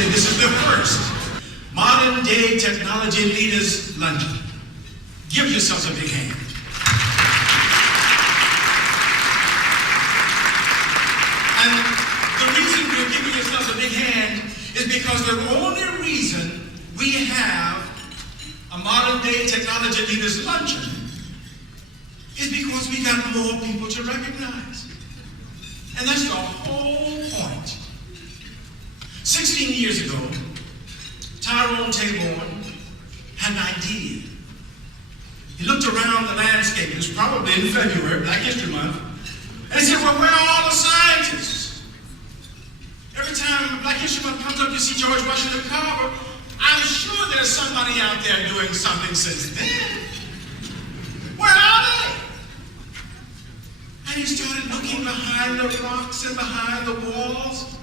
say this is the first modern day technology leaders luncheon. Give yourselves a big hand. And the reason you're giving yourselves a big hand is because the only reason we have a modern day technology leaders luncheon is because we got more people to recognize. And that's the whole point. 16 years ago, Tyrone Taborn had an idea. He looked around the landscape, it was probably in February, Black History Month, and he said, well, where are all the scientists? Every time Black History Month comes up, you see George Washington Carver. I'm sure there's somebody out there doing something since then. Where are they? And he started looking behind the rocks and behind the walls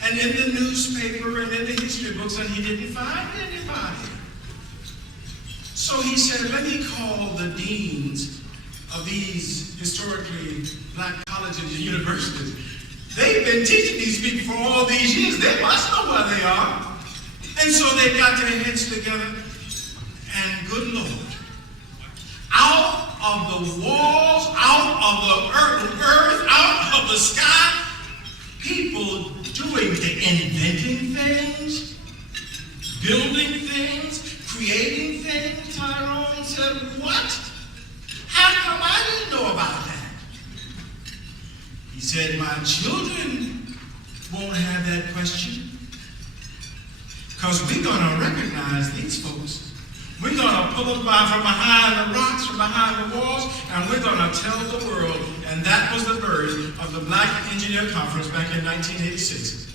and in the newspaper and in the history books, and he didn't find anybody. So he said, let me call the deans of these historically black colleges and universities. They've been teaching these people for all these years. They must know where they are. And so they got their heads together, and good Lord, out of the walls, out of the earth, out of the sky, people doing, inventing things, building things, creating things. Tyrone said, what? How come I didn't know about that? He said, my children won't have that question. Because we're going to recognize these folks. We're going to pull them by from behind the rocks, from behind the walls, and we're going to tell the world. And that was the birth of the Black Engineer Conference back in 1986.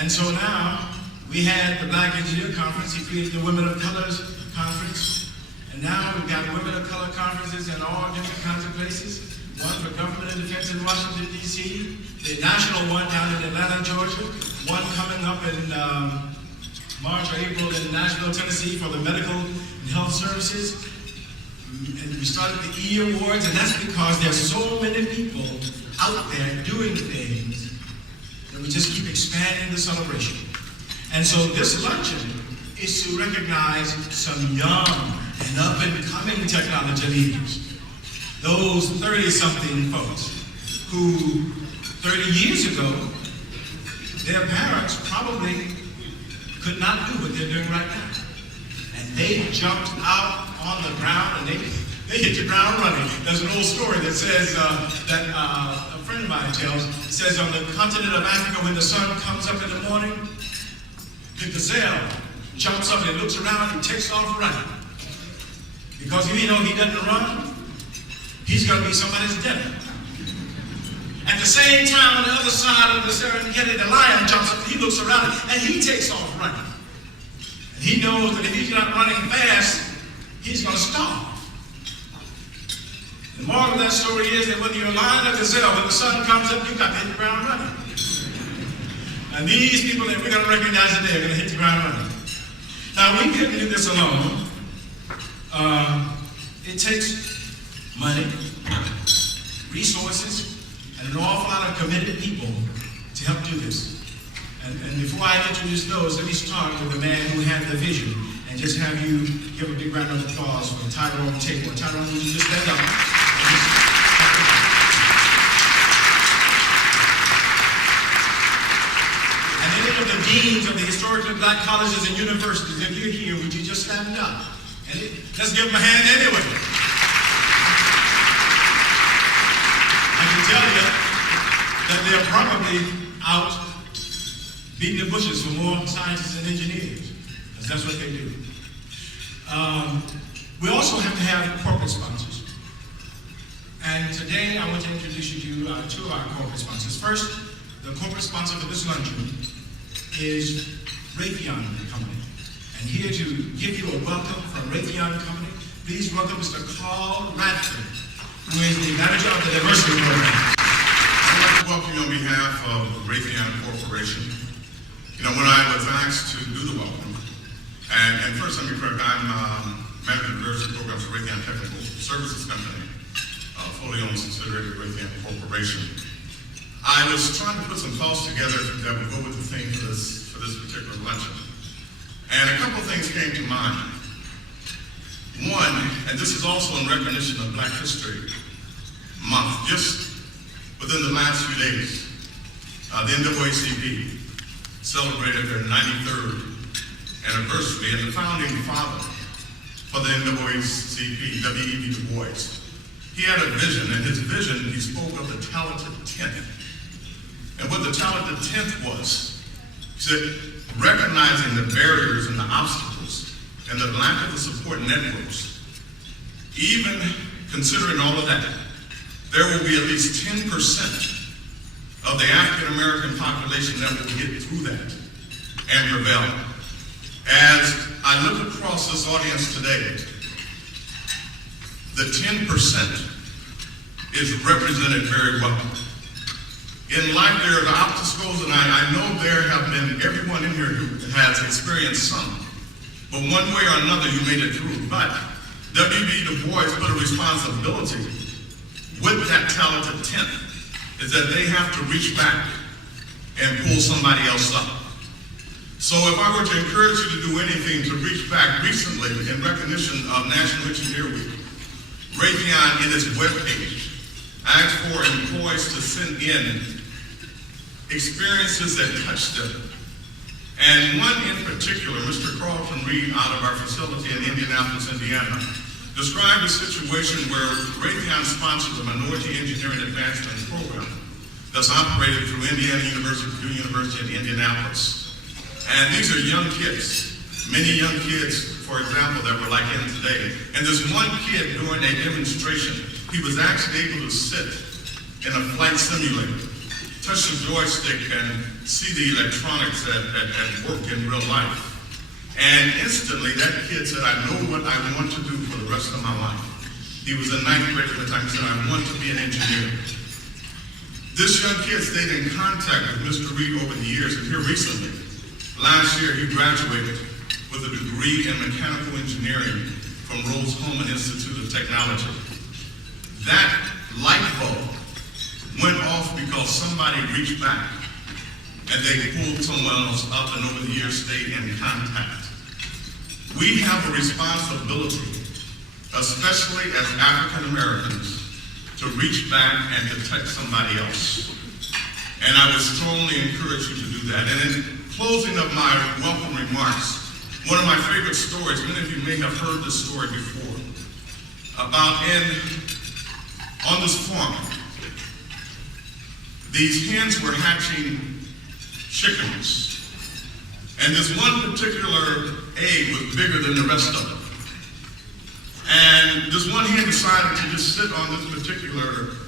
And so now, we had the Black Engineer Conference. He created the Women of Colors Conference. And now we've got Women of Color conferences in all different kinds of places. One for government and defense in Washington, D.C., the national one down in Atlanta, Georgia, one coming up in March or April in Nashville, Tennessee for the medical and health services. And we started the E Awards, and that's because there's so many people out there doing things that we just keep expanding the celebration. And so this luncheon is to recognize some young and up-and-coming technology leaders. Those 30-something folks who 30 years ago, their parents probably could not do what they're doing right now. And they jumped out on the ground and they hit the ground running. There's an old story that says, that a friend of mine tells, it says on the continent of Africa, when the sun comes up in the morning, the gazelle jumps up and looks around and takes off running. Because if he knows he doesn't run, he's going to be somebody's dinner. At the same time, on the other side of the Serengeti, the lion jumps up, he looks around, and he takes off running. And he knows that if he's not running fast, he's going to starve. The moral of that story is that whether you're a lion or gazelle, when the sun comes up, you've got to hit the ground running. And these people that we're going to recognize today are going to hit the ground running. Now, we couldn't do this alone. It takes money, resources, and an awful lot of committed people to help do this. And before I introduce those, let me start with the man who had the vision and just have you give a big round of applause for Tyrone Taborn. Tyrone, would you just stand up? And any of the deans of the historically black colleges and universities, if you're here, would you just stand up? And let's give them a hand anyway. I can tell you that they're probably out beating the bushes for more scientists and engineers, because that's what they do. We also have to have corporate sponsors. And today I want to introduce you to two of our corporate sponsors. First, the corporate sponsor for this luncheon is Raytheon Company. And here to give you a welcome from Raytheon Company, please welcome Mr. Carl Radford, who is the manager of the diversity program. I'd like to welcome you on behalf of Raytheon Corporation. You know, when I was asked to do the welcome, and first let me correct, I'm Management Diversity Programs for Raytheon Technical Services Company, fully owned subsidiary of Raytheon Corporation. I was trying to put some thoughts together that would go with the theme for this particular luncheon. And a couple of things came to mind. One, and this is also in recognition of Black History Month, just within the last few days, the NAACP celebrated their 93rd anniversary, and the founding father for the NAACP, W.E.B. Du Bois, he had a vision, and his vision, he spoke of the talented 10th. And what the talented 10th was, he said, recognizing the barriers and the obstacles and the lack of the support networks, even considering all of that, there will be at least 10% of the African American population that will get through that and prevail. As I look across this audience today, the 10% is represented very well. In life, there are obstacles, and I know there have been everyone in here who has experienced some. But one way or another, you made it through. But W.E.B. Du Bois put a responsibility with that talented 10th, is that they have to reach back and pull somebody else up. So if I were to encourage you to do anything to reach back, recently, in recognition of National Engineer Week, Raytheon, in its webpage, asked for employees to send in experiences that touched them. And one in particular, Mr. Carlton Reed, out of our facility in Indianapolis, Indiana, described a situation where Raytheon sponsors a minority engineering advancement program that's operated through Indiana University, Purdue University in Indianapolis. And these are young kids, many young kids, for example, that were like in today. And this one kid during a demonstration, he was actually able to sit in a flight simulator, touch the joystick and see the electronics at work in real life. And instantly that kid said, I know what I want to do for the rest of my life. He was a ninth grader at the time. He said, I want to be an engineer. This young kid stayed in contact with Mr. Reed over the years, and here recently, last year, he graduated with a degree in mechanical engineering from Rose-Hulman Institute of Technology. That light bulb went off because somebody reached back and they pulled someone else up, and over the years stayed in contact. We have a responsibility, especially as African Americans, to reach back and to touch somebody else. And I would strongly encourage you to do that. And in closing of my welcome remarks, one of my favorite stories, many of you may have heard this story before, about on this farm, these hens were hatching chickens. And this one particular egg was bigger than the rest of them. And this one hen decided to just sit on this particular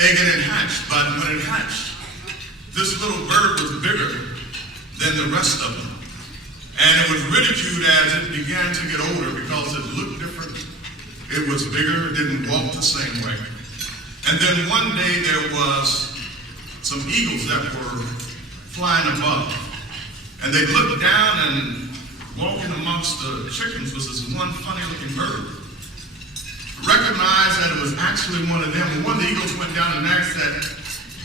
egg, and it hatched. But when it hatched, this little bird was bigger than the rest of them. And it was ridiculed as it began to get older because it looked different. It was bigger, it didn't walk the same way. And then one day there was some eagles that were flying above. And they looked down, and walking amongst the chickens was this one funny looking bird. Recognized that it was actually one of them. And one of the eagles went down and asked that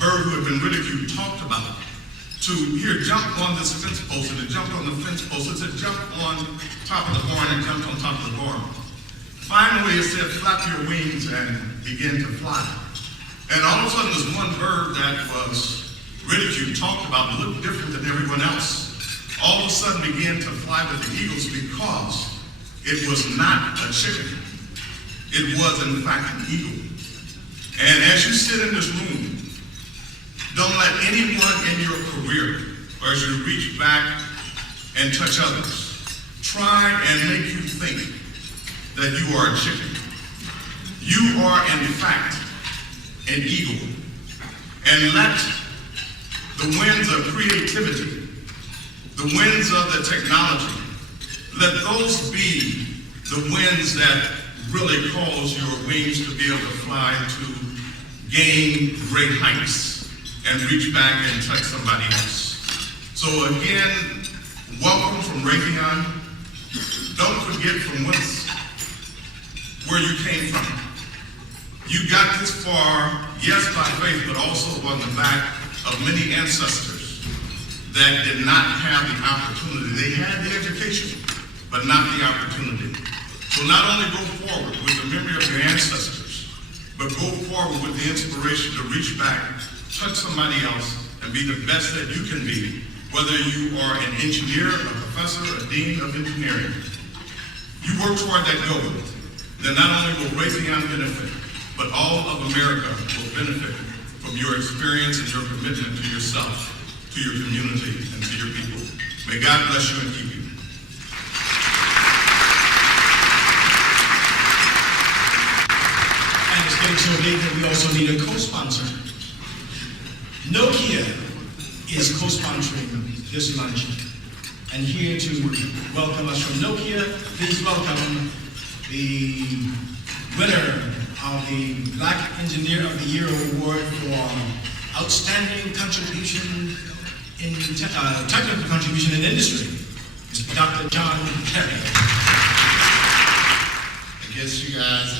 bird who had been ridiculed, talked about, to here, jump on this fence post. And it jumped on the fence post. It said, jump on top of the barn, and jumped on top of the barn. Finally, it said, flap your wings and begin to fly. And all of a sudden, this one bird that was ridiculed, talked about, looked different than everyone else, all of a sudden began to fly with the eagles because it was not a chicken. It was, in fact, an eagle. And as you sit in this room, don't let anyone in your career, or as you reach back and touch others, try and make you think that you are a chicken. You are, in fact, an eagle. And let the winds of creativity, the winds of the technology, let those be the winds that really cause your wings to be able to fly to gain great heights and reach back and touch somebody else. So again, welcome from Raytheon. Don't forget from whence where you came from. You got this far, yes, by faith, but also on the back of many ancestors that did not have the opportunity. They had the education, but not the opportunity. So not only go forward with the memory of your ancestors, but go forward with the inspiration to reach back, touch somebody else, and be the best that you can be, whether you are an engineer, a professor, a dean of engineering. You work toward that goal, then not only will Raytheon benefit, but all of America will benefit from your experience and your commitment to yourself, to your community, and to your people. May God bless you and keep you. And it's getting so big that we also need a co-sponsor. Nokia is co-sponsoring this luncheon. And here to welcome us from Nokia, please welcome the winner of the Black Engineer of the Year Award for outstanding contribution in technical contribution in industry, Mr. Dr. John Kerry. I guess you guys,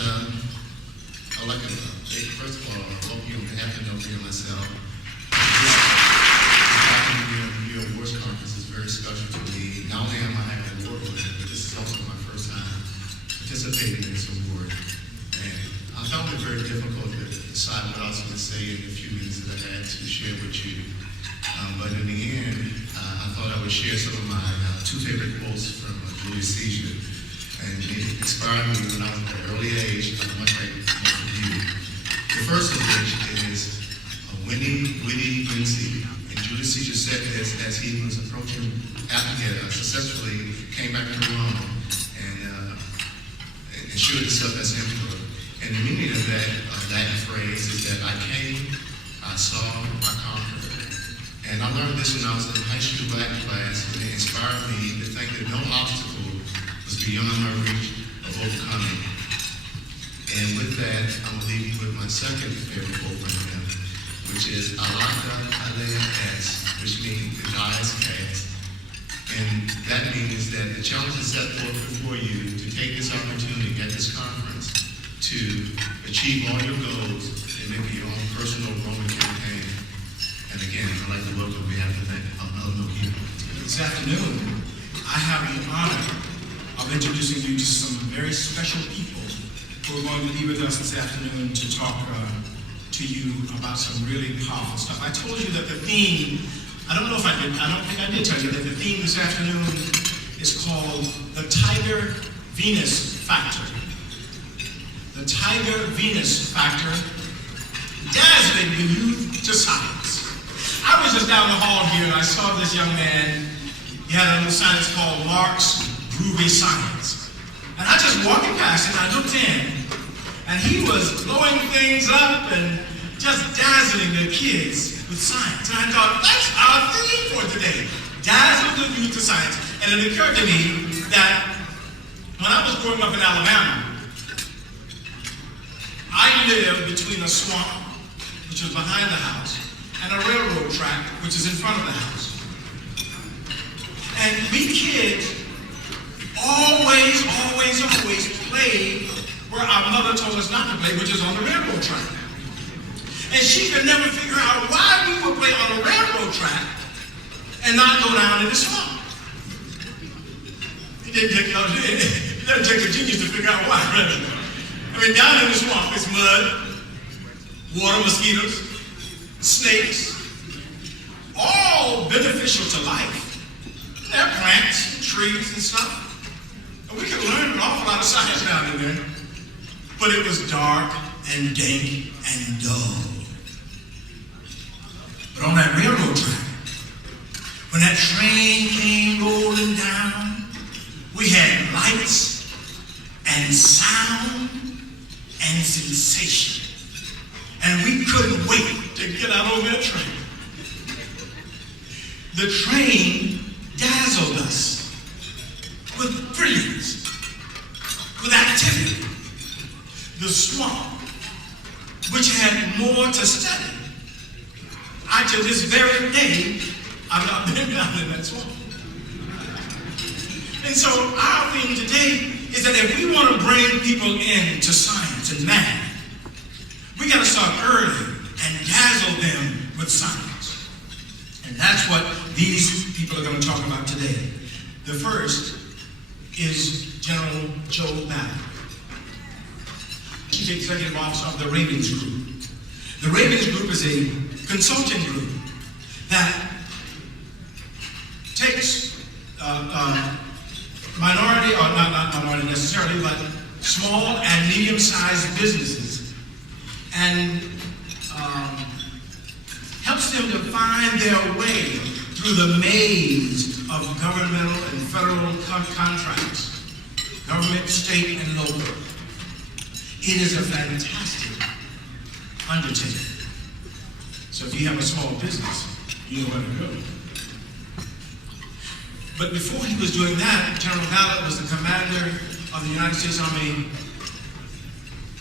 I'd like to say, first of all, I hope you have to know me and myself. The awards conference is very special to me. Not only am I an award winner, but this is also my first time participating in this award. And I found it very difficult to decide what I was going to say in the few minutes that I had to share with you. But in the end, I thought I would share some of my two favorite quotes from Julius Caesar. And it inspired me when I was at an early age, much like most of you. The first of which is witty, Vinci. And Julius Caesar said this as he was approaching Africa, successfully came back to Rome and ensured himself as emperor. And the meaning of that Latin phrase is that I came, I saw, I conquered. And I learned this when I was in high school Latin class, and it inspired me to think that no obstacle was beyond my reach of overcoming. And with that, I'm going to leave you with my second favorite quote from him, which is Alaka Alea Es, which means the die is cast. And that means that the challenge is set forth before you to take this opportunity at this conference to achieve all your goals and make your own personal Roman campaign. And again, I'd like to welcome on behalf of Nokia. This afternoon, I have the honor of introducing you to some very special people who are going to be with us this afternoon to talk to you about some really powerful stuff. I told you that the theme, I don't think I did tell you that the theme this afternoon is called the Tiger Venus Factor. The Tiger Venus Factor, dazzling the youth to science. I was just down the hall here and I saw this young man. He had a little sign that's called Mark's Groovy Science. And I just walked past and I looked in, and he was blowing things up and just dazzling the kids with science. And I thought, that's our theme for today. Dazzle the youth to science. And it occurred to me that when I was growing up in Alabama, I lived between a swamp, which was behind the house, and a railroad track, which is in front of the house. And we kids always played where our mother told us not to play, which is on the railroad track. And she could never figure out why we would play on the railroad track and not go down in the swamp. It doesn't take a genius to figure out why, really. I mean, down in the swamp, it's mud, water, mosquitoes, snakes, all beneficial to life. There are plants, trees, and stuff. And we could learn an awful lot of science down in there. But it was dark and dank and dull. But on that railroad track, when that train came rolling down, we had lights and sound and sensation. And we couldn't wait to get out on that train. The train dazzled us with brilliance, with activity. The swamp, which had more to study. To this very day, I've not been down in that swamp. And so our theme today is that if we want to bring people into science and math, we got to start early and dazzle them with science. And that's what these people are going to talk about today. The first is General Joe Ballard, Chief Executive Officer of the Ravens Group. The Ravens Group is a consulting group that takes minority, or not minority necessarily, but small and medium-sized businesses and helps them to find their way through the maze of governmental and federal contracts, government, state, and local. It is a fantastic undertaking. So if you have a small business, you know where to go. But before he was doing that, General Ballard was the commander of the United States Army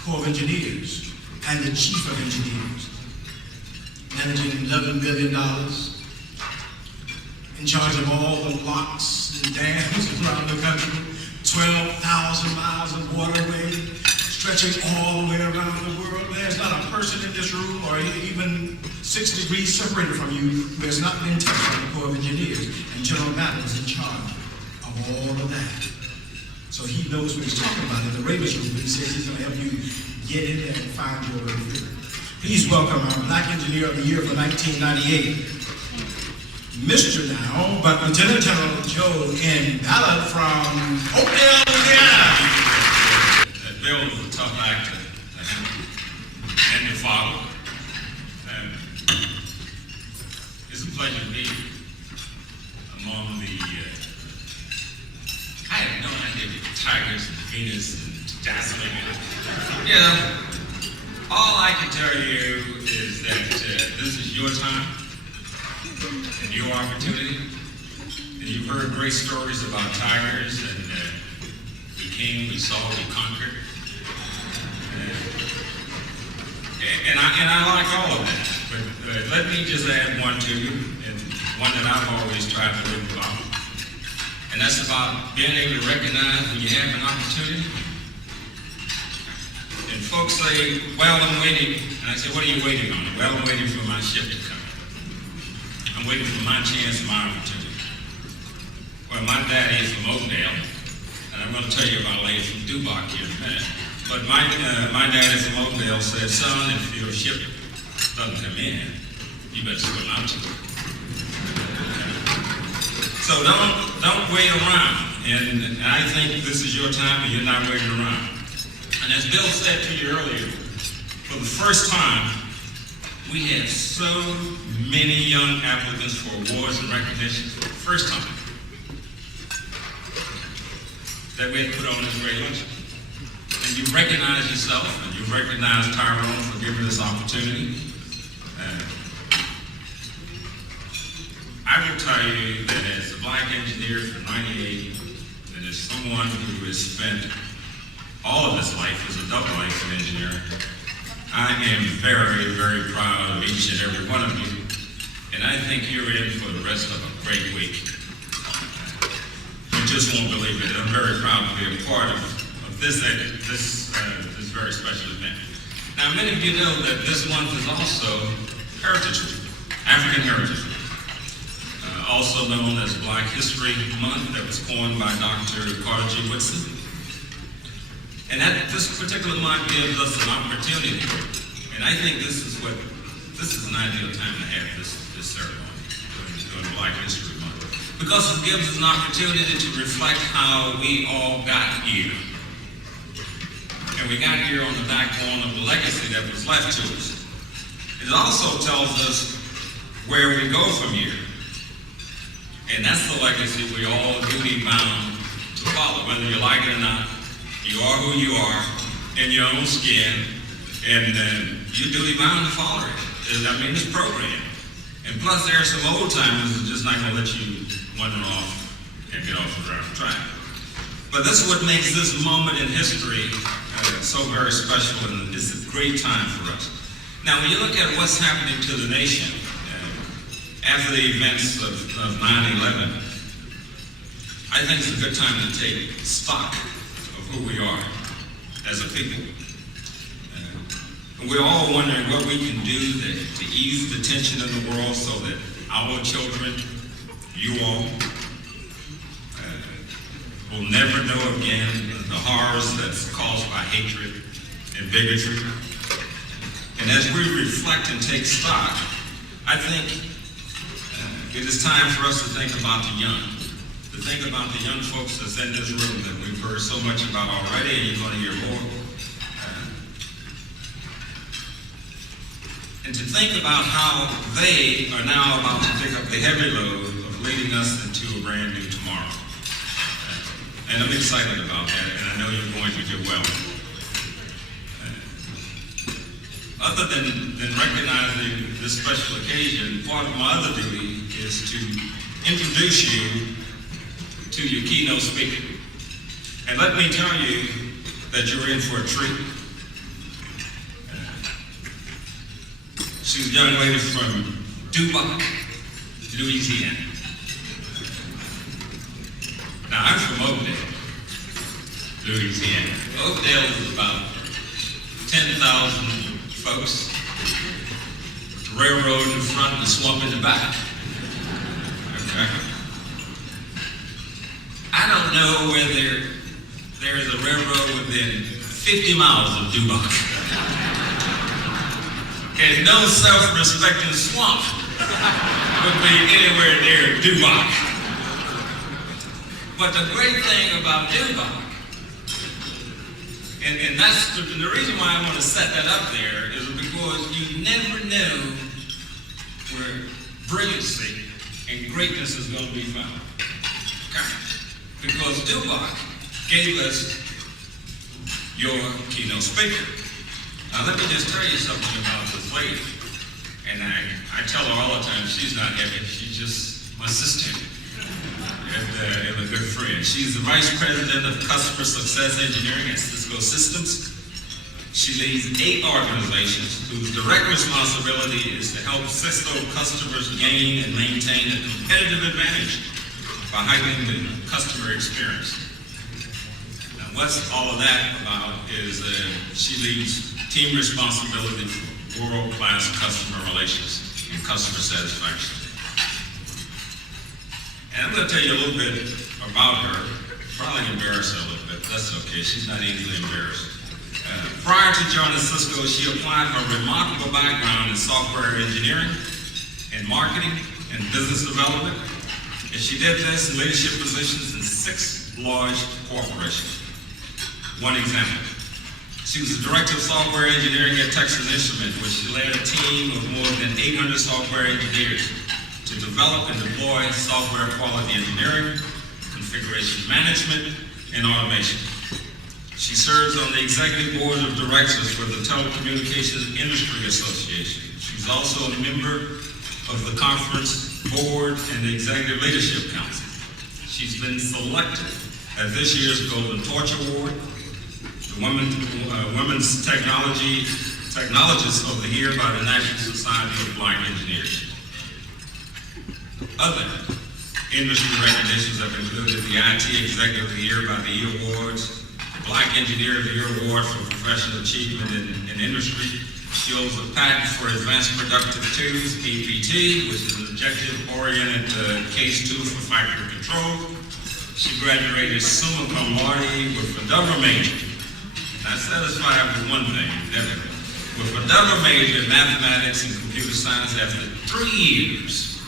Corps of Engineers and the chief of engineers, managing $11 billion, in charge of all the locks and dams around the country, 12,000 miles of waterway, stretching all the way around the world. There's not a person in this room or even 6 degrees separated from you who has not been touched by the Corps of Engineers. And General Ballard is in charge of all of that. So he knows what he's talking about in the Ravens Group. He says he's going to help you get in there and find your way through. Please welcome our Black Engineer of the Year for 1998, Mr. now, but Lieutenant General Joe N. Ballard from Oakdale, Indiana. That Bill was a tough actor and your father. And it's a pleasure to be among the, I had no idea the Tigers and Venus and dazzling. You know, all I can tell you is that this is your time and your opportunity. And you've heard great stories about Tigers and we came, we saw, we conquered. And I like all of that. But let me just add one to you, and one that I've always tried to live about. And that's about being able to recognize when you have an opportunity. And folks say, well, I'm waiting. And I say, what are you waiting on? Well, I'm waiting for my ship to come. I'm waiting for my chance, my opportunity. Well, my daddy is from Oakdale, and I'm going to tell you about a lady from Dubach here in a minute. But my daddy from Oakdale said, son, if your ship doesn't come in, you better swim out to it. So don't wait around. And I think this is your time, and you're not waiting around. And as Bill said to you earlier, for the first time, we had so many young applicants for awards and recognitions for the first time that we had to put on this great luncheon. And you recognize yourself, and you recognize Tyrone for giving this opportunity. I will tell you that as a Black engineer from '98, and as someone who has spent all of his life as a double life of engineering, I am very, very proud of each and every one of you. And I think you're in for the rest of a great week. You just won't believe it. I'm very proud to be a part of this very special event. Now, many of you know that this month is also Heritage Week, African Heritage Week. Also known as Black History Month, that was coined by Dr. Carter G. Woodson. And this particular month gives us an opportunity, and I think this is an ideal time to have this ceremony during Black History Month, because it gives us an opportunity to reflect how we all got here. And we got here on the backbone of the legacy that was left to us. It also tells us where we go from here. And that's the legacy we all duty bound to follow, whether you like it or not. You are who you are in your own skin, and you're duty bound to follow it. I mean, this program. And plus, there are some old timers that are just not going to let you wander off and get off the track. But this is what makes this moment in history so very special, and it's a great time for us. Now, when you look at what's happening to the nation after the events of 9/11, I think it's a good time to take stock of who we are as a people. And we're all wondering what we can do to ease the tension in the world so that our children, you all, will never know again the horrors that's caused by hatred and bigotry. And as we reflect and take stock, I think it is time for us to think about the young, to think about the young folks that's in this room that we've heard so much about already, and you're going to hear more. And to think about how they are now about to pick up the heavy load of leading us into a brand new tomorrow. And I'm excited about that, and I know you're going to do well. Other than recognizing this special occasion, part of my other duty is to introduce you to your keynote speaker. And let me tell you that you're in for a treat. She's a young lady from Dubuque, Louisiana. Now, I'm from Oakdale, Louisiana. Oakdale is about 10,000 folks. Railroad in front and swamp in the back. Okay. I don't know whether there is a railroad within 50 miles of Dubuque. And no self-respecting swamp would be anywhere near Dubuque. But the great thing about Dubuque, and that's the reason why I want to set that up there, is because you never know where brilliancy and greatness is going to be found. Okay? Because Dubuque gave us your keynote speaker. Now let me just tell you something about this lady. And I tell her all the time, she's not heavy, she's just my sister. And a good friend. She's the Vice President of Customer Success Engineering at Cisco Systems. She leads 8 organizations whose direct responsibility is to help Cisco customers gain and maintain a competitive advantage by heightening the customer experience. Now, what's all of that about is she leads team responsibility for world-class customer relations and customer satisfaction. And I'm going to tell you a little bit about her. Probably embarrass her a little bit. That's okay. She's not easily embarrassed. Prior to joining Cisco, she applied her remarkable background in software engineering and marketing and business development. And she did this in leadership positions in 6 large corporations. One example. She was the director of software engineering at Texas Instruments, where she led a team of more than 800 software engineers to develop and deploy software quality engineering, configuration management, and automation. She serves on the executive board of directors for the Telecommunications Industry Association. She's also a member of the conference board and the executive leadership council. She's been selected as this year's Golden Torch Award, the Women's Technologist of the Year by the National Society of Black Engineers. Other industry recognitions have included the IT Executive of the Year by the E Awards, the Black Engineer of the Year Award for Professional Achievement in Industry. She holds a patent for Advanced Productive Tools, APT, which is an objective-oriented case tool for factory control. She graduated summa cum laude with a double major. Not satisfied with one thing, definitely. With a double major in mathematics and computer science after 3 years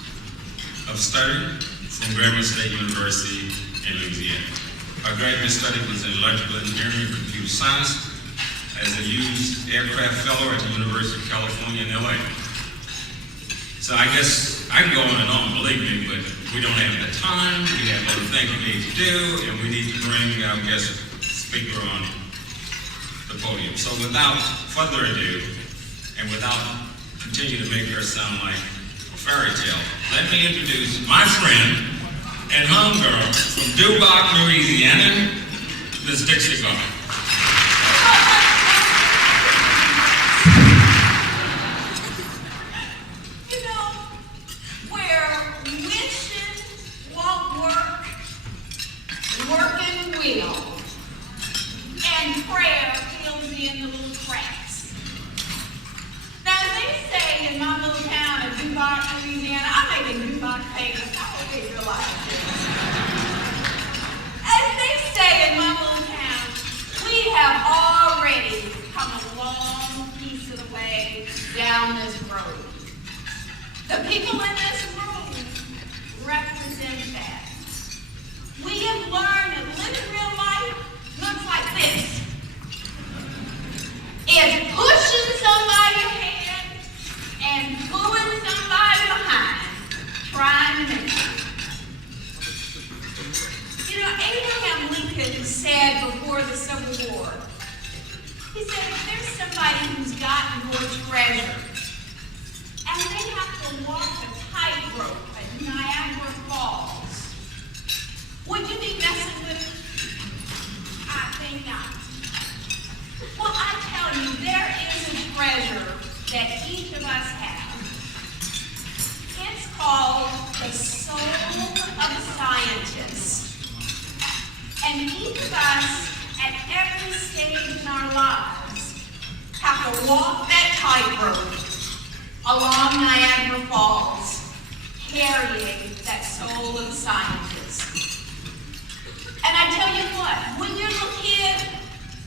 of study from Grambling State University in Louisiana. Her graduate study was in electrical engineering and computer science as a used aircraft fellow at the University of California in LA. So I guess I can go on and on, believe me, but we don't have the time, we have other things we need to do, and we need to bring our guest speaker on the podium. So without further ado, and without continuing to make her sound like a fairy tale, let me introduce my friend and homegirl from Dubuque, Louisiana, Ms. Dixie Garth. You know, where wishing won't work, working will. The people in this room represent that. We have learned that living real life looks like this. It's pushing somebody ahead and pulling somebody behind, trying to make it. You know, Abraham Lincoln said before the Civil War, he said, if there's somebody who's got your treasure, and they have to walk a tightrope at Niagara Falls, would you be messing with it? I think not. Well, I tell you, there is a treasure that each of us have. It's called the soul of a scientist. And each of us, at every stage in our lives, have to walk that tightrope along Niagara Falls, carrying that soul of a scientist. And I tell you what, when you're a little kid,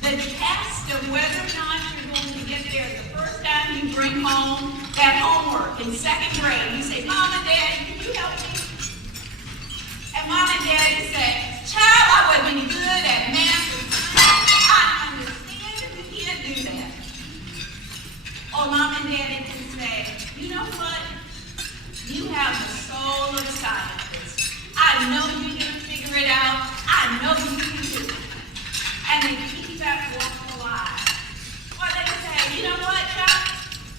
the test of whether or not you're going to get there the first time you bring home that homework in second grade, you say, Mom and Dad, can you help me? And Mom and Dad say, child, I wasn't any good at math or science. I understand if you can't do that. Or Mom and Daddy can say, you know what? You have the soul of a scientist. I know you're going to figure it out. I know you can do it. And they keep that walk alive. Or they say, you know what, child?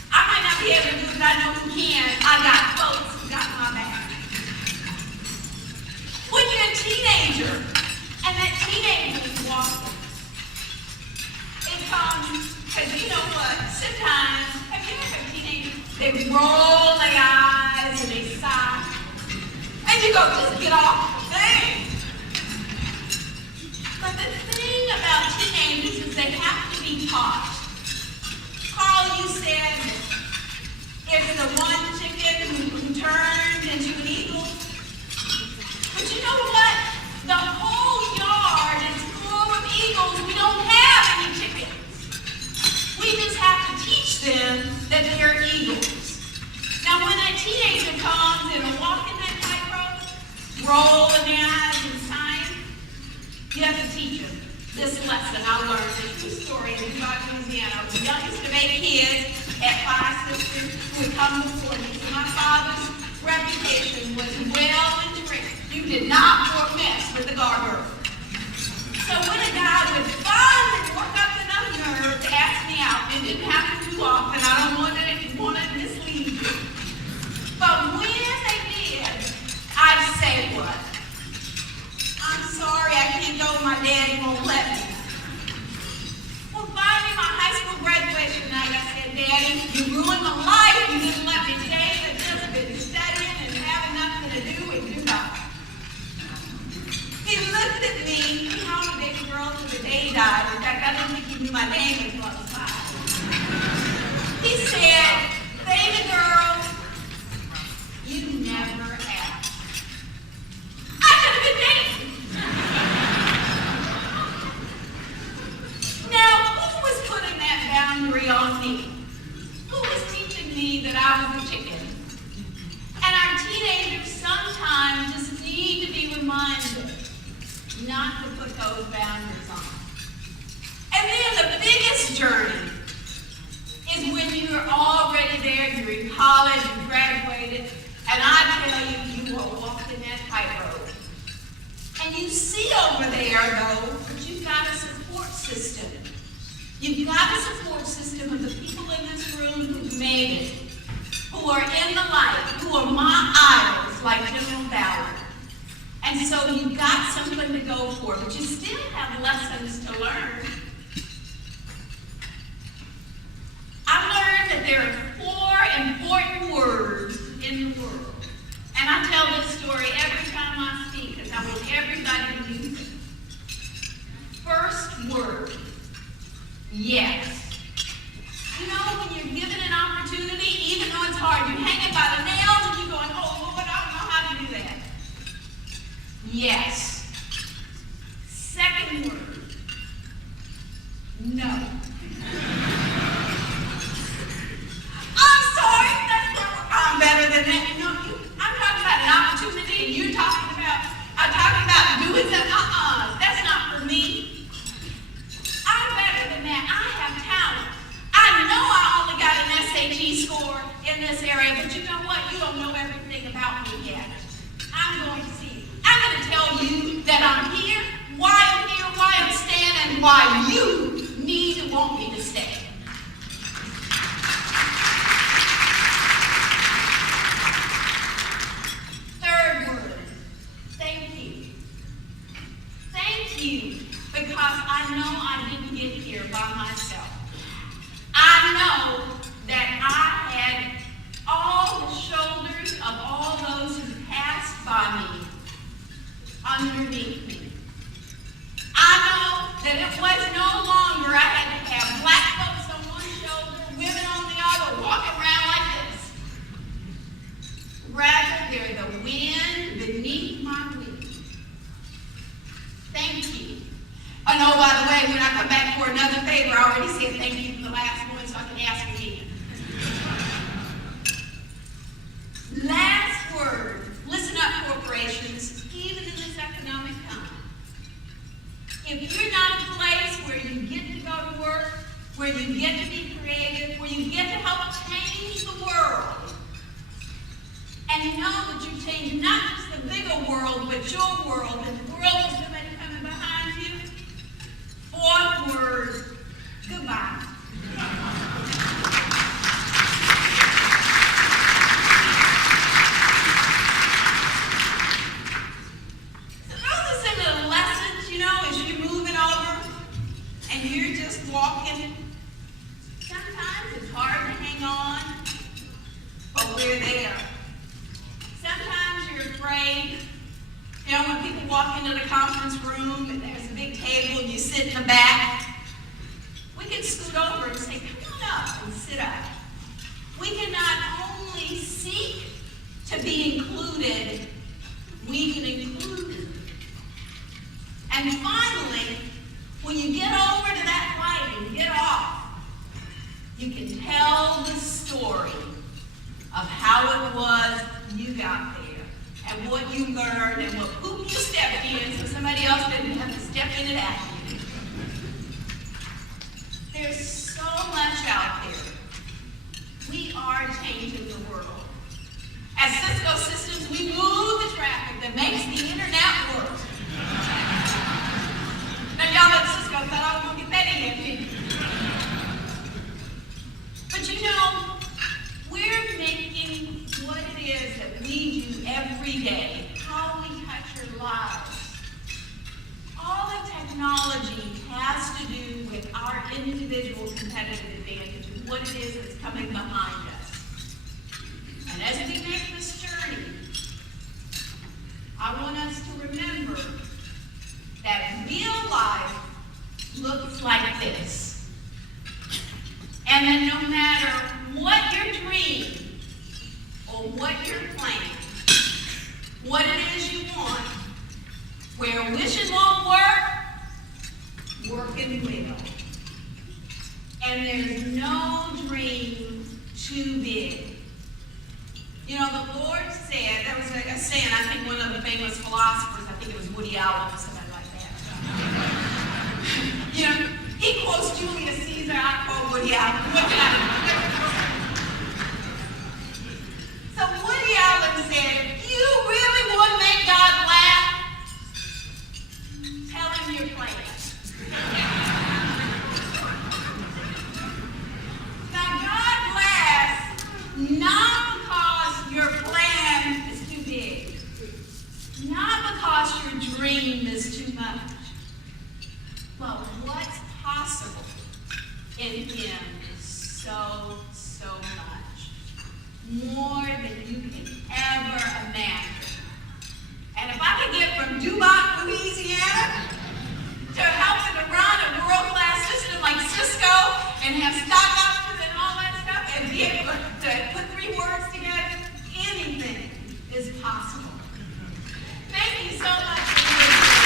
I might not be able to do it, but I know who can. I got folks who got my back. When you're a teenager, and that teenager is walking, it comes, because you know what, sometimes, have you ever had teenagers, they roll their eyes and they sigh, and you go, just get off the thing. But the thing about teenagers is they have to be taught. Carl, you said, it's the one chicken who turned into an eagle. But you know what? The whole yard is full of eagles. We don't have any chickens. We just have to teach them that they're eagles. Now, when a teenager comes and are walking that tightrope, rolling their eyes and sighing, you have to teach them this lesson I learned. This true story in Georgia, Louisiana. I was the youngest of 8 kids at 5 sisters who had come before me. So my father's reputation was well and true. You did not mess with the gardener. So when a guy would finally work up enough nerve to ask me out, it didn't happen too often. I don't want to mislead you. But when they did, I'd say what? I'm sorry, I can't go. My daddy won't let me. Well, finally, my high school graduation night, I said, Daddy, you ruined my life. You didn't let me stay. I've just been studying and having nothing to do and do nothing. He looked at me. He called me baby girl till the day he died. In fact, I don't think he knew my name until I was 5. He said, baby girl, you never asked. I could have been dating. Now, who was putting that boundary on me? Who was teaching me that I was a chicken? And our teenagers sometimes just need to be reminded not to put those boundaries on. And then the biggest journey is when you're already there, you're in college, you graduated, and I tell you, you are walking that tightrope. And you see over there, though, that you've got a support system. You've got a support system of the people in this room who've made it, who are in the light, who are my idols, like General Ballard. And so you've got something to go for, but you still have lessons to learn. I've learned that there are 4 important words in the world. And I tell this story every time I speak because I want everybody to use it. First word, yes. You know, when you're given an opportunity, even though it's hard, you hang it by the nails and you're going, oh Lord, I don't know how to do that. Yes. Second word, no. I'm sorry, I'm better than that. and why you need and want me to stay. Third word, thank you. Thank you, because I know I didn't get here by myself. I know that I had all the shoulders of all those who passed by me underneath me. I know that it was no longer I had to have black folks on one shoulder, women on the other, walking around like this. Rather, they're the wind beneath my wings. Thank you. Oh, no, by the way, when I come back for another favor, I already said thank you for the last one, so I can ask again. Last word. Listen up, corporations, even in this economic time. If you're not a place where you get to go to work, where you get to be creative, where you get to help change the world, and you know that you change not just the bigger world, but your world, and the world is somebody coming behind you, fourth word, goodbye. Walking. Sometimes it's hard to hang on, but we're there. Sometimes you're afraid. You know, when people walk into the conference room and there's a big table and you sit in the back, we can scoot over and say, come on up and sit up. We can not only seek to be included, we can include. And finally, when you get over to that flight and get off, you can tell the story of how it was you got there and what you learned and what poop you stepped in so somebody else didn't have to step in it after you. There's so much out there. We are changing the world. As Cisco Systems, we move the traffic that makes the internet work. Now, y'all at Cisco thought I was going to get that in, didn't you? But you know, we're making what it is that we do every day, how we touch your lives. All the technology has to do with our individual competitive advantage and what it is that's coming behind us. And as we make this journey, I want us to remember that real life looks like this. And that no matter what your dream or what your plan, what it is you want, where wishing won't work, working will. And there's no dream too big. You know, the Lord said, there was a saying, I think one of the famous philosophers, I think it was Woody Allen or somebody like that. You know, he quotes Julius Caesar, I quote Woody Allen. So Woody Allen said, if you really want to make God laugh, tell him your plan. Now God laughs not because your plan is too big, not because your dream is too much, but what's possible in Him is so, so much. More than you can ever imagine. And if I could get from Dubuque, Louisiana, to helping to run a world-class system like Cisco and have stock options and all that stuff, and be able to put 3 words together, anything is possible. Thank you so much for listening.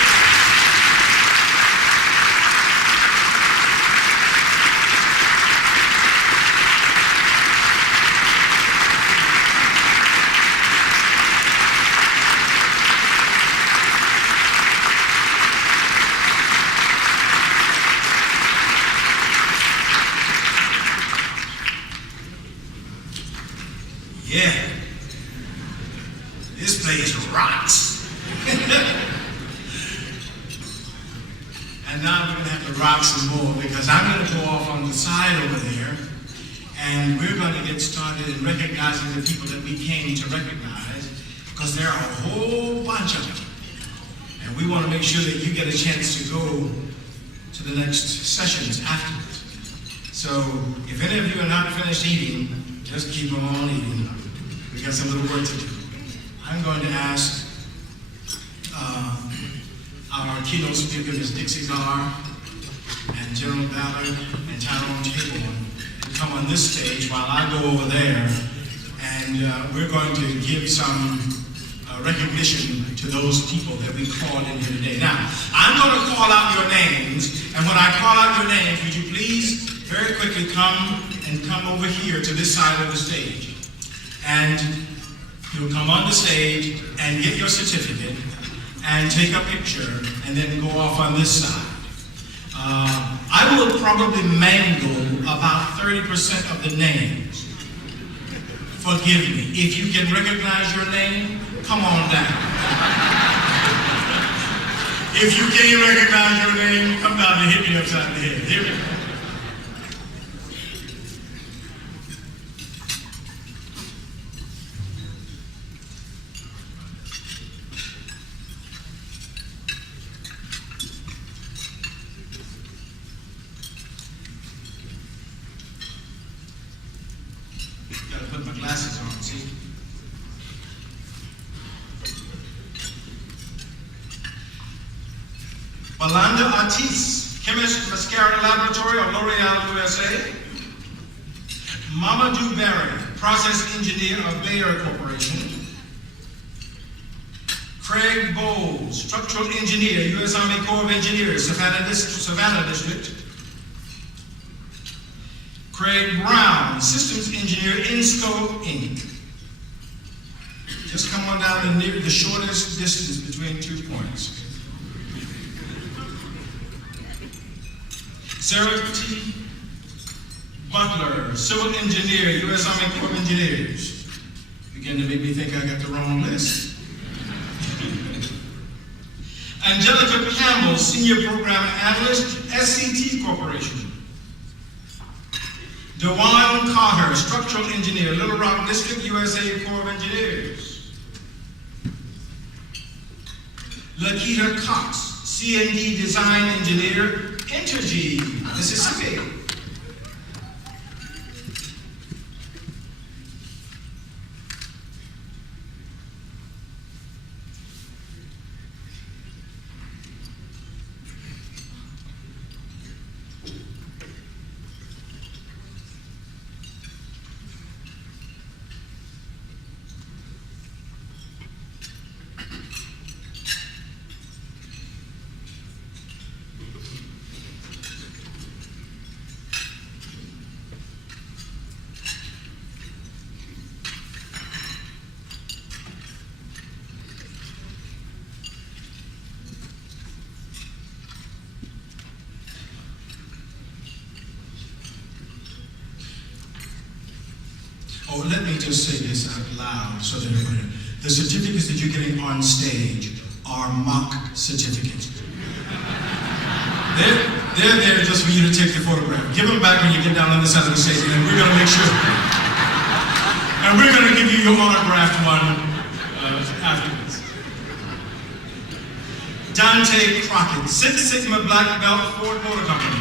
Yeah, this place rocks. And now we're going to have to rock some more because I'm going to go off on the side over there and we're going to get started in recognizing the people that we came to recognize because there are a whole bunch of them. And we want to make sure that you get a chance to go to the next sessions afterwards. So if any of you are not finished eating, just keep on eating. We got some little work to do. I'm going to ask our keynote speaker, Ms. Dixie Garr, and General Ballard and Tyrone Taborn to come on this stage while I go over there, and we're going to give some recognition to those people that we called in here today. Now, I'm going to call out your names, and when I call out your names, would you please very quickly come over here to this side of the stage. And you'll come on the stage and get your certificate and take a picture and then go off on this side. I will probably mangle about 30% of the names. Forgive me. If you can recognize your name, come on down. If you can't recognize your name, come down and hit me upside the head. Here we go. Gotta put my glasses on, see? Balanda Atis, chemist, Mascara Laboratory of L'Oreal USA. Mamadou Barry, process engineer of Bayer Corporation. Craig Bowles, structural engineer, U.S. Army Corps of Engineers, Savannah District. Craig Brown, systems engineer, Insco Inc. Just come on down the shortest distance between 2 points. Sarah T. Butler, civil engineer, U.S. Army Corps of Engineers. Begin to make me think I got the wrong list. Angelica Campbell, senior program analyst, SCT Corporation. DeJuan Carter, structural engineer, Little Rock District, USA Corps of Engineers. Lakita Cox, C&D design engineer, Entergy, Mississippi. Oh, let me just say this out loud so that everybody, the certificates that you're getting on stage are mock certificates. They're there just for you to take the photograph. Give them back when you get down on the side of the stage, and we're going to make sure. And we're going to give you your autographed one afterwards. Dante Crockett, Six Sigma Black Belt, Ford Motor Company.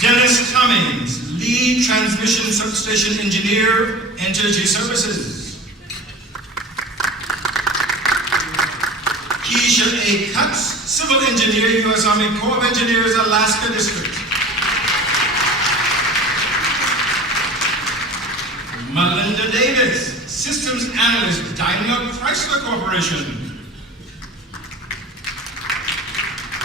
Dennis Cummings, lead transmission substation engineer, Entergy Services. Keisha A. Cutts, civil engineer, U.S. Army Corps of Engineers, Alaska District. Melinda Davis, systems analyst, Daimler Chrysler Corporation.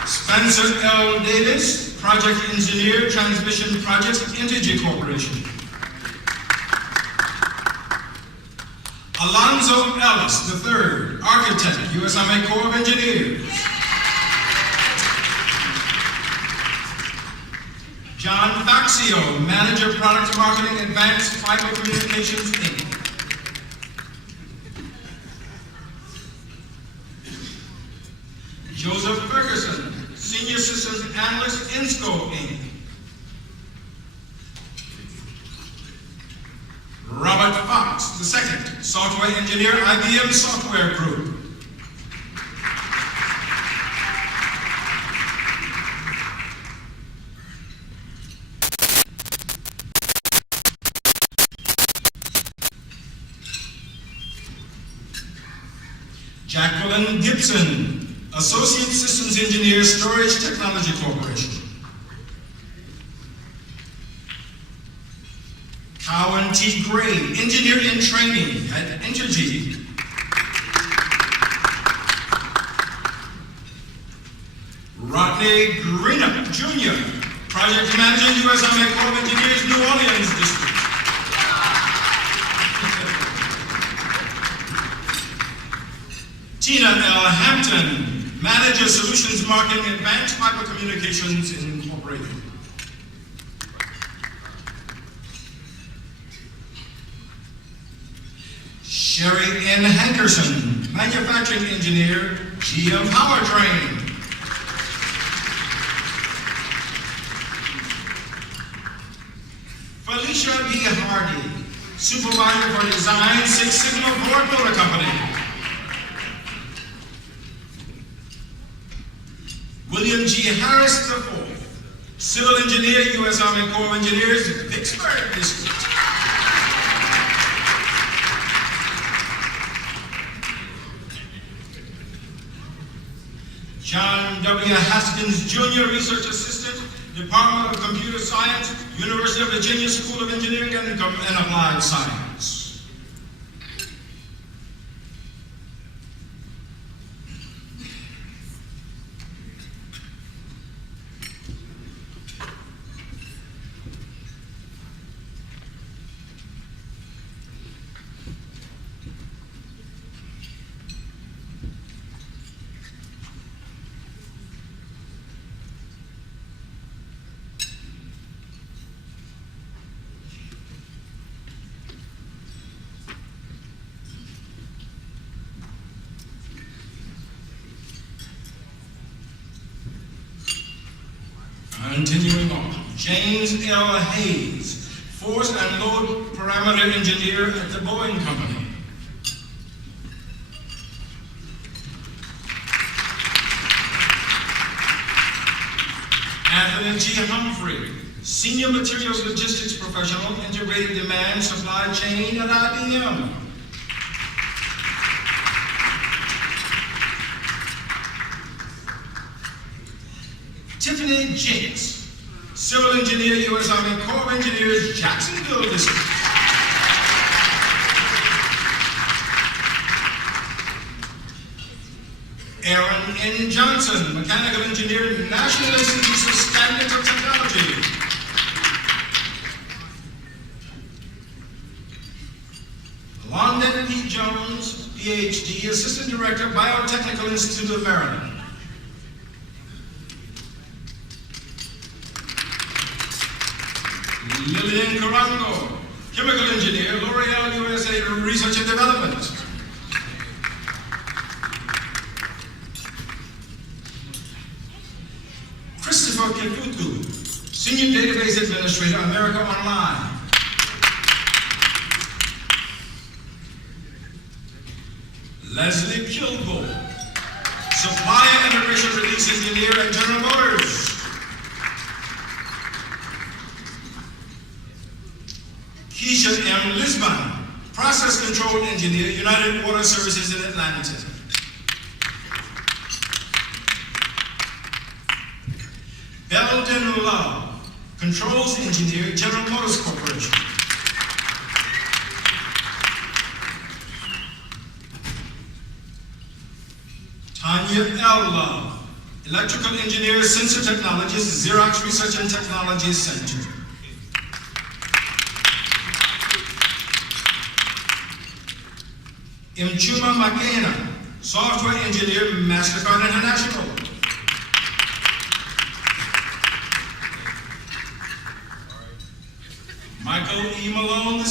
Spencer L. Davis, project engineer, transmission projects, Entergy Corporation. Alonzo Ellis III, architect, U.S. Army Corps of Engineers. John Faxio, manager, product marketing, Advanced Fiber Communications, Inc. Joseph Analyst, Insco, Inc. Robert Fox II, software engineer, IBM Software Group. Jacqueline Gibson, Associate Systems Engineer, Storage Technology Corporation. Cowan T. Gray, Engineer in Training at Entergy. Rodney Greenup, Jr., Project Manager, U.S. Army Corps of Engineers, New Orleans District. Tina L. Hampton, Manager, Solutions Marketing, Advanced Fiber Communications Incorporated. Sherry N. Hankerson, Manufacturing Engineer, GM Powertrain. Felicia B. Hardy, Supervisor for Design, Six Sigma Ford Motor Company. William G. Harris IV, Civil Engineer, U.S. Army Corps of Engineers, Vicksburg District. John W. Haskins, Jr., Research Assistant, Department of Computer Science, University of Virginia School of Engineering and Applied Science. Continuing on, James L. Hayes, Force and Load Parameter Engineer at the Boeing Company. Anthony G. Humphrey, Senior Materials Logistics Professional, Integrated Demand Supply Chain at IBM. Tiffany Jenks, Civil Engineer, U.S. Army Corps of Engineers, Jacksonville District. Aaron N. Johnson, Mechanical Engineer, National Institute of Standards of Technology. London P. Jones, PhD, Assistant Director, Biotechnical Institute of Maryland. Lillian Carango, Chemical Engineer, L'Oreal USA Research and Development. Christopher Kifutu, Senior Database Administrator, America Online. Leslie Kilgore, Supplier Integration Release Engineer at General Motors. Keisha M. Lisbon, Process Control Engineer, United Water Services in Atlanta. Belden Love, Controls Engineer, General Motors Corporation. Tanya L. Love, Electrical Engineer, Sensor Technologies, Xerox Research and Technology Center. Mchuma Makena, Software Engineer, MasterCard International. Michael E. Malone II,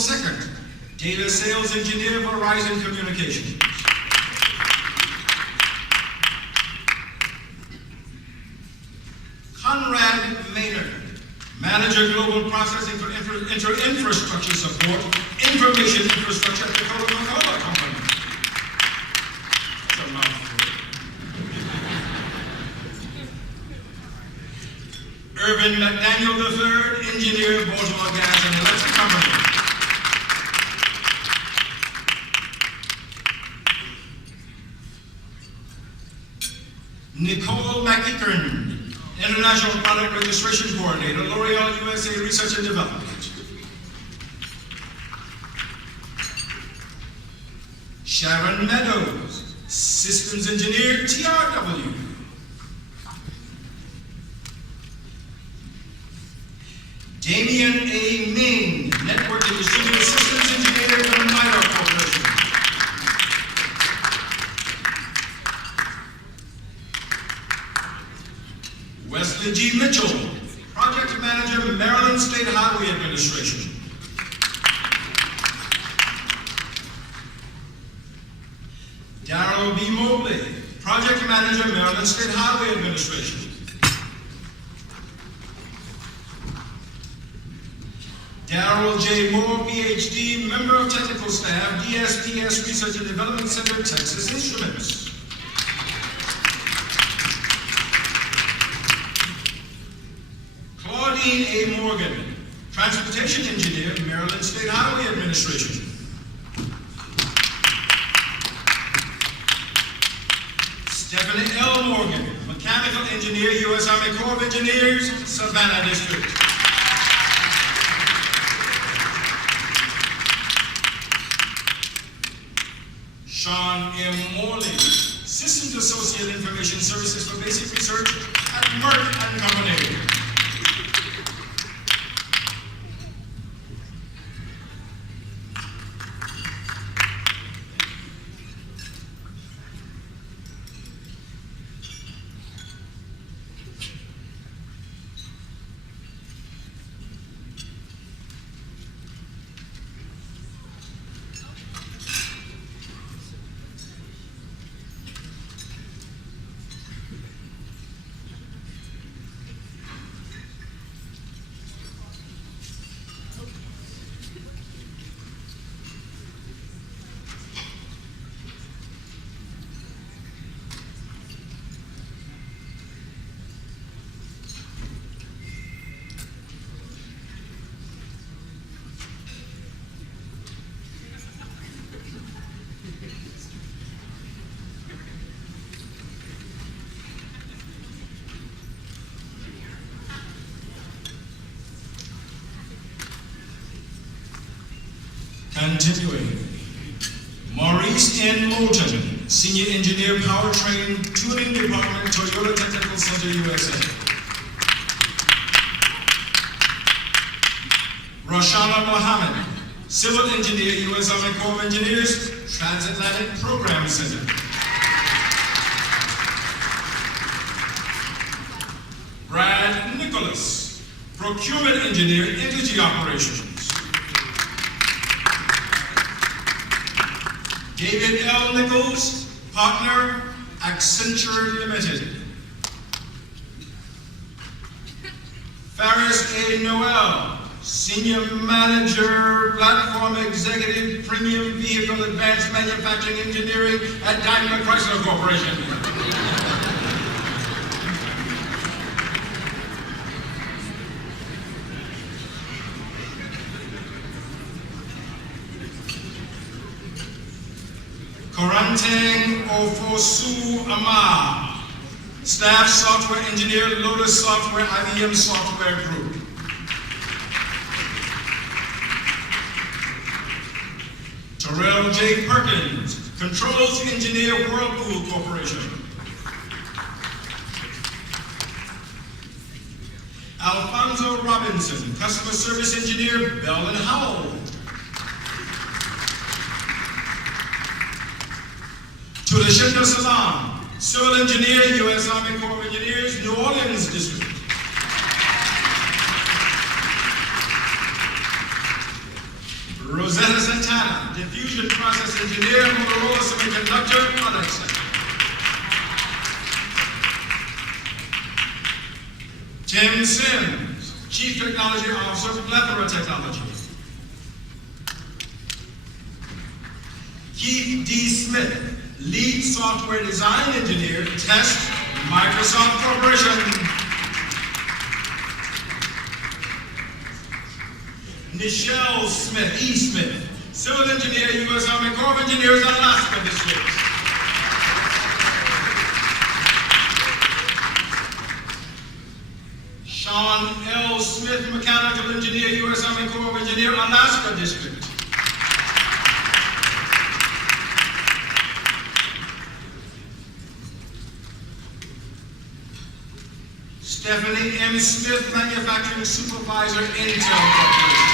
Data Sales Engineer, Verizon Communications. Manager, Global Processing for Infrastructure Support, Information Infrastructure at the Coca-Cola Company. That's a mouthful. Irvin McDaniel III, Engineer, Baltimore Gas and Electric Company. Nicole McEachern, International Product Registration Coordinator, L'Oreal USA Research and Development. Sharon Meadows, Systems Engineer, TRW. Damian A. Ming, Network and Distributed Systems Engineer for NIDA Corporation. Wesley G. Mitchell, Project Manager, Maryland State Highway Administration. Darrell B. Mobley, Project Manager, Maryland State Highway Administration. Darrell J. Moore, PhD, Member of Technical Staff, DSPS Research and Development Center, Texas Instruments. Claudine A. Morgan, Transportation Engineer, Maryland State Highway Administration. Stephanie L. Morgan, Mechanical Engineer, U.S. Army Corps of Engineers, Savannah District. Sean M. Morley, Systems Associate Information Services for Basic Research at Merck and Company. Continuing, Maurice N. Moulton, Senior Engineer, Powertrain Tuning Department, Toyota Technical Center, USA. Rashana Mohammed, Civil Engineer, U.S. Army Corps of Engineers, Transatlantic Program Center. Brad Nicholas, Procurement Engineer, Energy Operations. David L. Nichols, Partner, Accenture Limited. Faris A. Noel, Senior Manager, Platform Executive, Premium Vehicle Advanced Manufacturing Engineering at Daimler Chrysler Corporation. Koranteng Ofosu Amar, Staff Software Engineer, Lotus Software, IBM Software Group. Terrell J. Perkins, Controls Engineer, Whirlpool Corporation. Alfonso Robinson, Customer Service Engineer, Bell and Howell. Tulashenda Salam, Civil Engineer, U.S. Army Corps of Engineers, New Orleans District. Rosetta Santana, Diffusion Process Engineer, Motorola Semiconductor Product Center. Tim Sims, Chief Technology Officer, Plethora Technology. Keith D. Smith, Lead Software Design Engineer, Test, Microsoft Corporation. Nichelle Smith, E. Smith, Civil Engineer, U.S. Army Corps of Engineers, Alaska District. Sean L. Smith, Mechanical Engineer, U.S. Army Corps of Engineers, Alaska District. Stephanie M. Smith, Manufacturing Supervisor, Intel Corporation.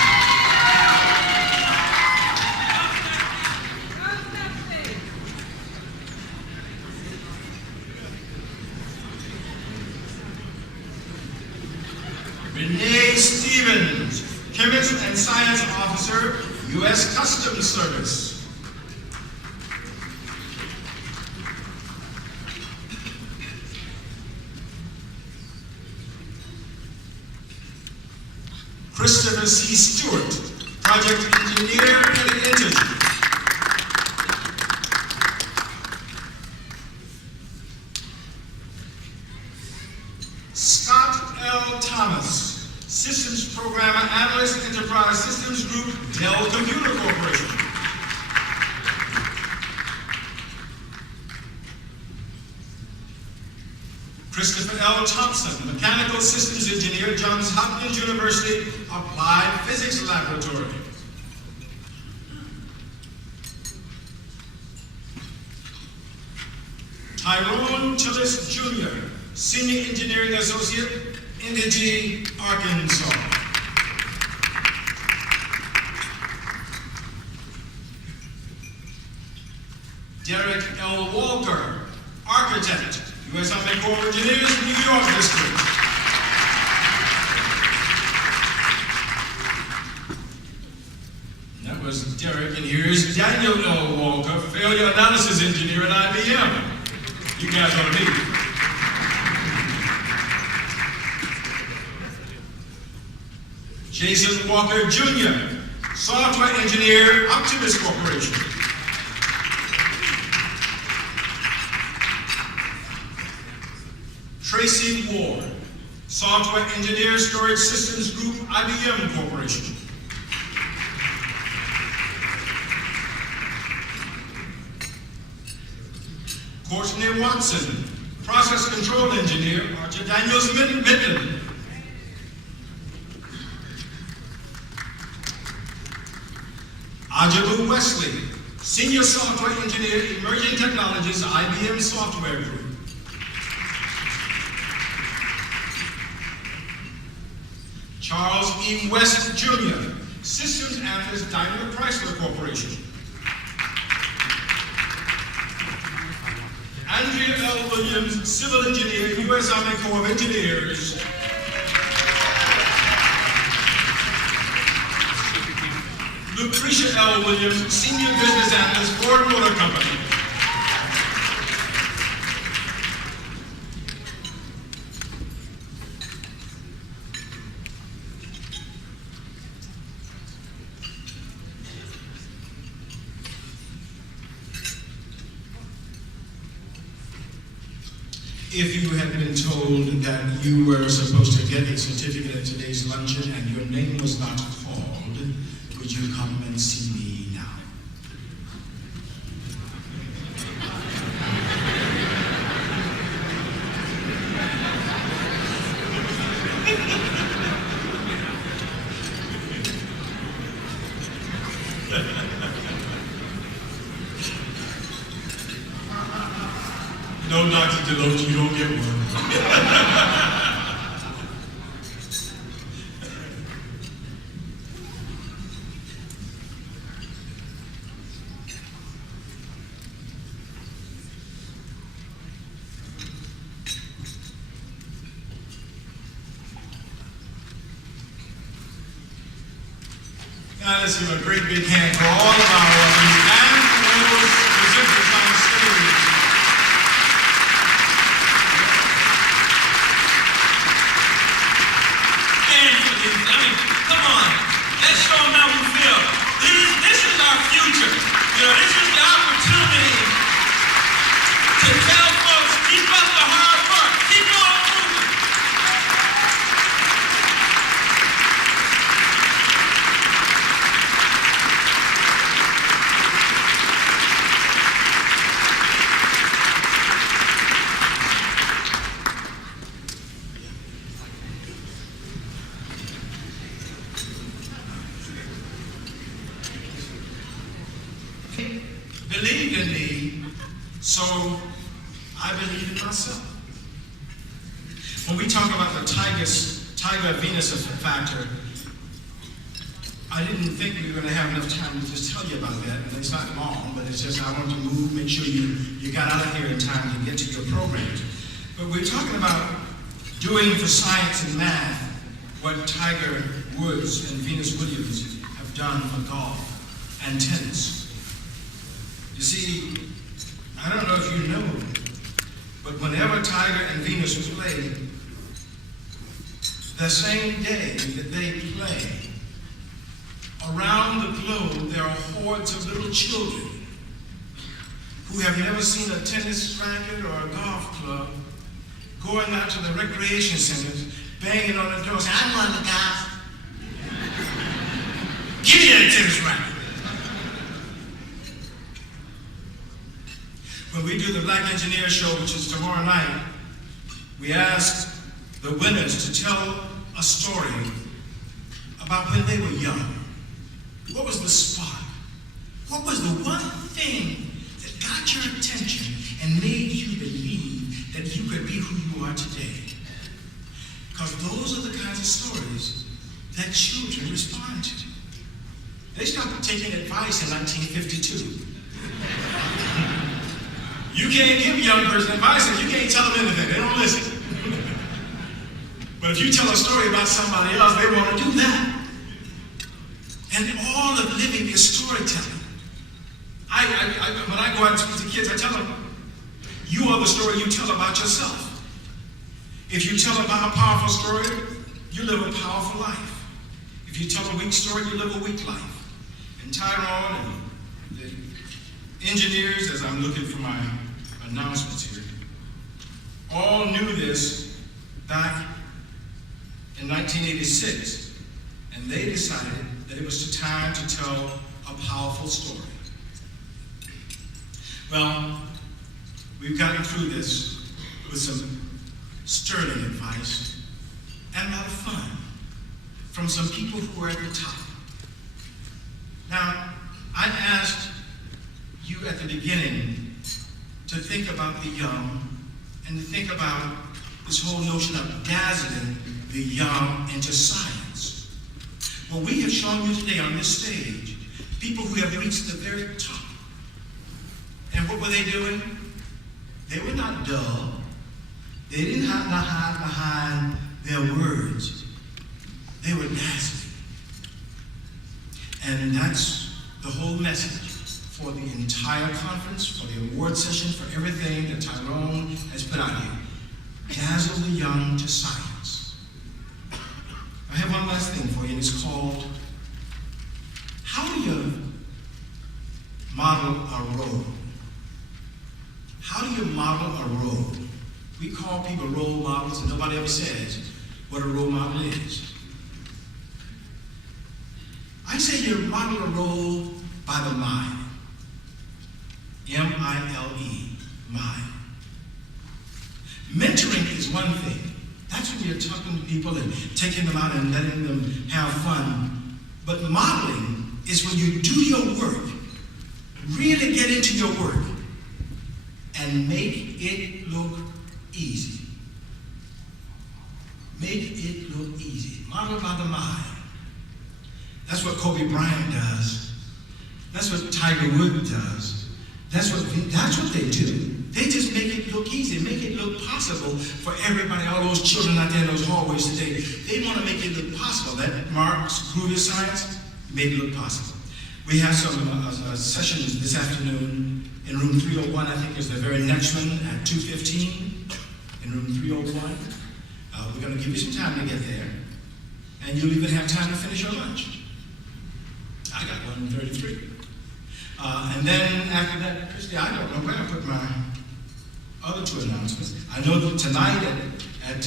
Renee Stevens, Chemist and Science Officer, U.S. Customs Service. Christopher C. Stewart, Project Engineer at Entity. Scott L. Thomas, Systems Programmer Analyst, Enterprise Systems Group, Dell Computer Corporation. Christopher L. Thompson, Mechanical Systems Engineer, Johns Hopkins University, Applied Physics Laboratory. Tyrone Tillis Jr., Senior Engineering Associate, Entity, Arkansas. Derek L. Walker, Architect, U.S. Army Corps of Engineers, New York District. And that was Derek, and here's Daniel L. Walker, Failure Analysis Engineer at IBM. You guys ought to meet him. Jason Walker Jr., Software Engineer, Optimus Corporation. Tracy Ward, Software Engineer, Storage Systems Group, IBM Corporation. Courtney Watson, Process Control Engineer, Archer Daniels Midland. Ajabu Wesley, Senior Software Engineer, Emerging Technologies, IBM Software Group. Charles E. West Jr., Systems Analyst, Daimler Chrysler Corporation. Andrea L. Williams, Civil Engineer, U.S. Army Corps of Engineers. Lucretia L. Williams, Senior Business Analyst, Ford Motor Company. If you had been told that you were supposed to get a certificate at today's luncheon and your name was not called, would you come and see me now? No, Dr. Deloach, you don't get one. Now let's give a great big hand for all of our and for those presenters on stage. And for So I believe it myself. When we talk about the Tiger-Venus factor, I didn't think we were going to have enough time to just tell you about that, and it's not long, but it's just I want to make sure you got out of here in time to get to your programs. But we're talking about doing for science and math what Tiger Woods and Venus Williams have done for golf and tennis. You see, I don't know if you know, but whenever Tiger and Venus play, the same day that they play, around the globe, there are hordes of little children who have never seen a tennis racket or a golf club going out to the recreation centers, banging on the door, saying, "I want the guys. Give me that tennis racket." When we do the Black Engineer Show, which is tomorrow night, we ask the winners to tell a story about when they were young. What was the spark? What was the one thing that got your attention and made you believe that you could be who you are today? Because those are the kinds of stories that children respond to. They started taking advice in 1952. You can't give a young person advice and you can't tell them anything. They don't listen. But if you tell a story about somebody else, they want to do that. And all of living is storytelling. When I go out and speak to kids, I tell them, you are the story you tell about yourself. If you tell about a powerful story, you live a powerful life. If you tell a weak story, you live a weak life. And Tyrone and the engineers, as I'm looking for my announcements here, all knew this back in 1986. And they decided that it was the time to tell a powerful story. Well, we've gotten through this with some sterling advice and a lot of fun from some people who are at the top. Now, I asked you at the beginning to think about the young and to think about this whole notion of dazzling the young into science. Well, we have shown you today on this stage people who have reached the very top. And what were they doing? They were not dull. They didn't hide behind their words. They were dazzling. And that's the whole message for the entire conference, for the award session, for everything that Tyrone has put out here. Dazzle the young to science. I have one last thing for you, and it's called, how do you model a role? How do you model a role? We call people role models, and nobody ever says what a role model is. I say you model a role by the mind. M-I-L-E, mind. Mentoring is one thing. That's when you're talking to people and taking them out and letting them have fun. But modeling is when you do your work, really get into your work, and make it look easy. Make it look easy. Model by the mind. That's what Kobe Bryant does. That's what Tiger Woods does. That's what they do. They just make it look easy, make it look possible for everybody, all those children out there in those hallways today. They want to make it look possible. That Mark's Groovy Science made it look possible. We have some sessions this afternoon in room 301. I think is the very next one at 2:15 in room 301. We're going to give you some time to get there. And you'll even have time to finish your lunch. I got 1:33. And then after that, Christy, I don't know where I put my other two announcements. I know that tonight at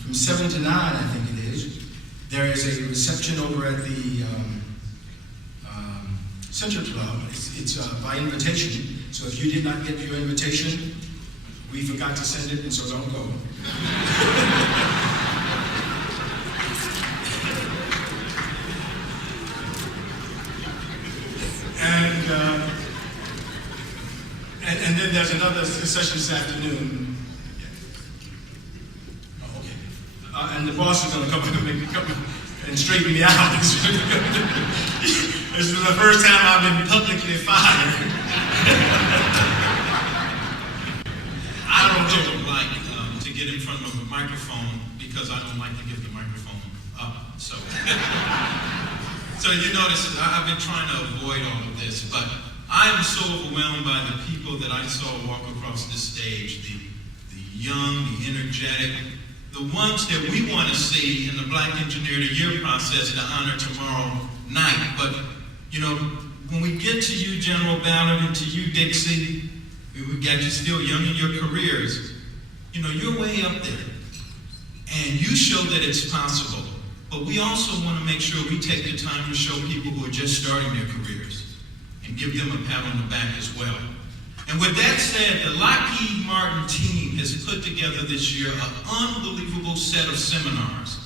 from 7 to 9, I think it is, there is a reception over at the Center Club. It's by invitation. So if you did not get your invitation, we forgot to send it, and so don't go. And then there's another session this afternoon. Oh, okay. And the boss is gonna come and straighten me out. This is the first time I've been publicly fired. I don't like to get in front of a microphone because I don't like to give the microphone up. So, so you notice I've been trying to avoid all of this, but I'm so overwhelmed by the people that I saw walk across this stage, the young, the energetic, the ones that we want to see in the Black Engineer of the Year process to honor tomorrow night. But, you know, when we get to you, General Ballard, and to you, Dixie, we got you still young in your careers. You know, you're way up there. And you show that it's possible. But we also want to make sure we take the time to show people who are just starting their careers and give them a pat on the back as well. And with that said, the Lockheed Martin team has put together this year an unbelievable set of seminars,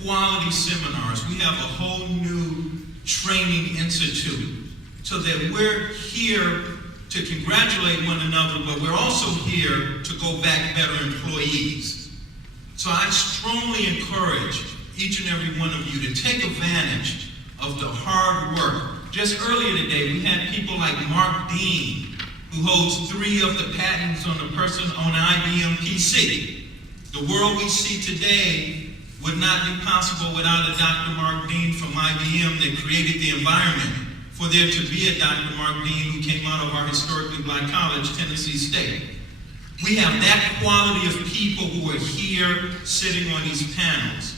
quality seminars. We have a whole new training institute so that we're here to congratulate one another, but we're also here to go back better employees. So I strongly encourage each and every one of you to take advantage of the hard work. Just earlier today, we had people like Mark Dean, who holds 3 of the patents on a person on IBM PC. The world we see today would not be possible without a Dr. Mark Dean from IBM that created the environment for there to be a Dr. Mark Dean who came out of our historically Black college, Tennessee State. We have that quality of people who are here sitting on these panels.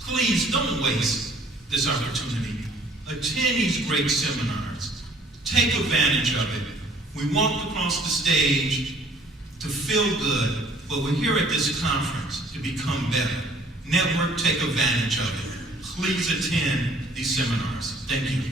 Please don't waste this opportunity. Attend these great seminars. Take advantage of it. We walked across the stage to feel good, but we're here at this conference to become better. Network, take advantage of it. Please attend these seminars. Thank you.